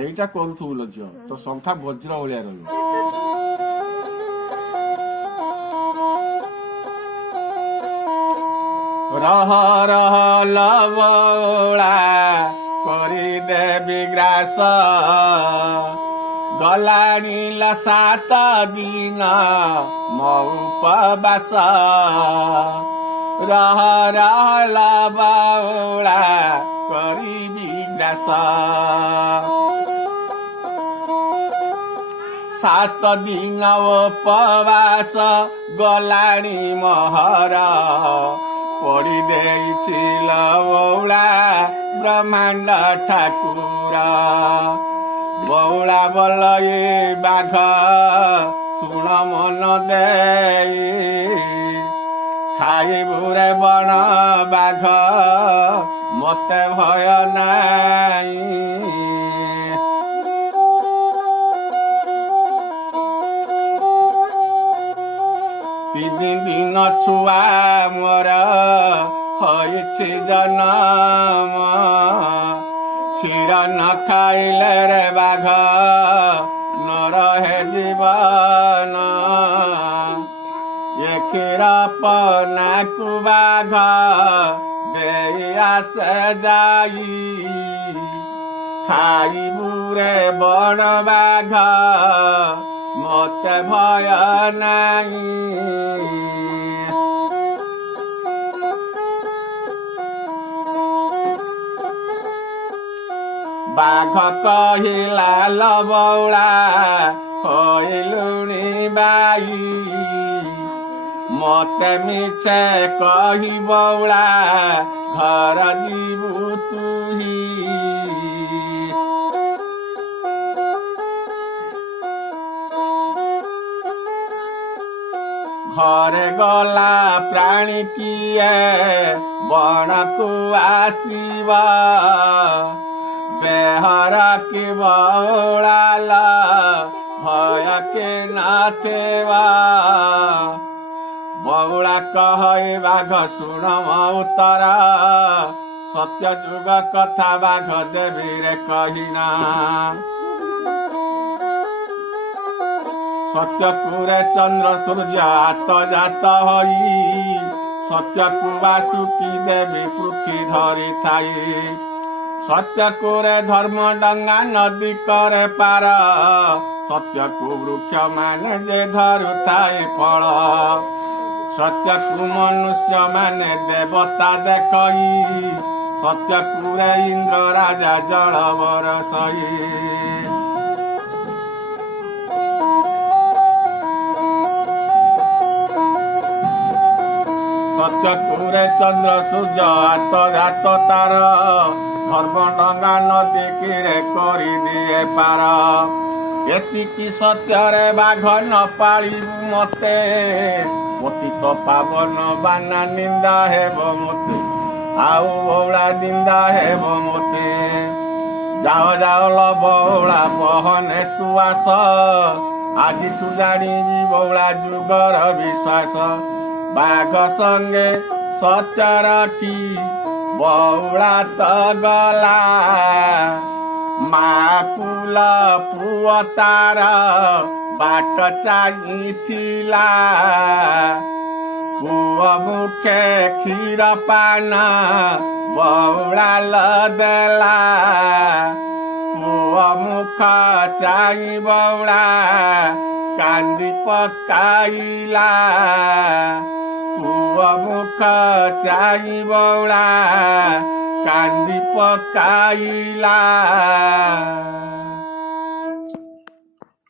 ଏଇଟା କରୁଥିବୁ ଲୋ ଝିଅ ତୋ ଶଙ୍ଖା ବଜ୍ର ଭଳିଆ ରହିବ। ରହ ରହ ଲବଳା କରିଦେବି ଗ୍ରାସ ଗଲାଣି ଲ 7 ଦିନ ମୋ ଉପବାସ ରହ ରହ ଲବଳା କରିବି ଗ୍ରାସ 7 ଦିନ ଉପବାସ ଗଲାଣି ମୋହର ପଡ଼ି ଦେଇଛି ବଉଳା ବ୍ରହ୍ମାଣ୍ଡ ଠାକୁର ବଉଳା ବଲ ଏ ବାଘ ଶୁଣ ମନ ଦେଇ ଖାଇବୁରେ ବଣ ବାଘ ମତେ ଭୟ ନାହିଁ। 3 ଦିନ ଛୁଆ ମୋର ହୋଇଛି ଜନମ କ୍ଷୀର ନ ଖାଇଲେ ରେ ବାଘ ନ ରହେ ଜୀବନ ଏ କ୍ଷୀର ପନାକୁ ବାଘ ଦେଇ ଆସେ ଯାଇ ଖାଇବୁରେ ବଣ ବାଘ ମତେ ଭୟ ନାହିଁ। ବାଘ କହିଲା ଲ ବଉଳା ହୋଇଲୁଣି ବାଇ ମତେ ମିଛେ କହି ବଉଳା ଘର ଯିବୁ ତୁହି ଘରେ ଗଲା ପ୍ରାଣୀ କିଏ ବଣକୁ ଆସିବ ଦେହର କି ବଉଳାଲ ଭୟ କେ ନଥିବ ବଉଳା କହଇ ବାଘ ଶୁଣ ମୋ ଉତ୍ତର ସତ୍ୟ ଯୁଗ କଥା ବାଘ ଦେବୀରେ କହିନା ସତ୍ୟକୁରେ ଚନ୍ଦ୍ର ସୂର୍ଯ୍ୟ ଆତଜାତ ହୋଇ ସତ୍ୟକୁ ବାସୁକି ଦେବୀ ପୃଥ୍ୱୀ ଧରିଥାଏ ସତ୍ୟକୁରେ ଧର୍ମ ଡଙ୍ଗା ନଦୀ କରେ ପାର ସତ୍ୟକୁ ବୃକ୍ଷ ମାନେ ଯେ ଧରୁଥାଏ ଫଳ ସତ୍ୟକୁ ମନୁଷ୍ୟ ମାନେ ଦେବତା ଦେଖଇ ସତ୍ୟକୁରେ ଇନ୍ଦ୍ର ରାଜା ଜଳ ବରସଇ ସତ୍ୟକୁରେ ଚନ୍ଦ୍ର ସୂର୍ଯ୍ୟ ଆତଜାତ ତାର ଧର୍ମ ଡଙ୍ଗା ନଦୀ କିରେ କରିଦିଏ ପାର ଏତିକି ସତ୍ୟରେ ବାଘ ନ ପାଳିବୁ ମତେ ପତିତ ପାବନ ବାନା ନିନ୍ଦା ହେବ ମତେ ଆଉ ବଉଳା ନିନ୍ଦା ହେବ ମତେ ଯାଅ ଯାଅ ଲ ବଉଳା ବହନେ ତୁ ଆସ ଆଜିଠୁ ଜାଣିବି ବଉଳା ଯୁଗର ବିଶ୍ୱାସ ବାଘ ସଙ୍ଗେ ସତ୍ୟର କି ବଉଳା ତ ଗଲା ମା କୁଲ ପୁଅ ତାର ବାଟ ଚାହିଁଥିଲା ପୁଅ ମୁଖେ କ୍ଷୀର ପାନ ବଉଳା ଲ ଦେଲା ପୁଅ ମୁଖ ଚାହିଁ ବଉଳା କାନ୍ଦି ପକାଇଲା ପୁଅ ମୁଖ ଚାହିଁ ବଉଳା କାନ୍ଦି ପକାଇଲା।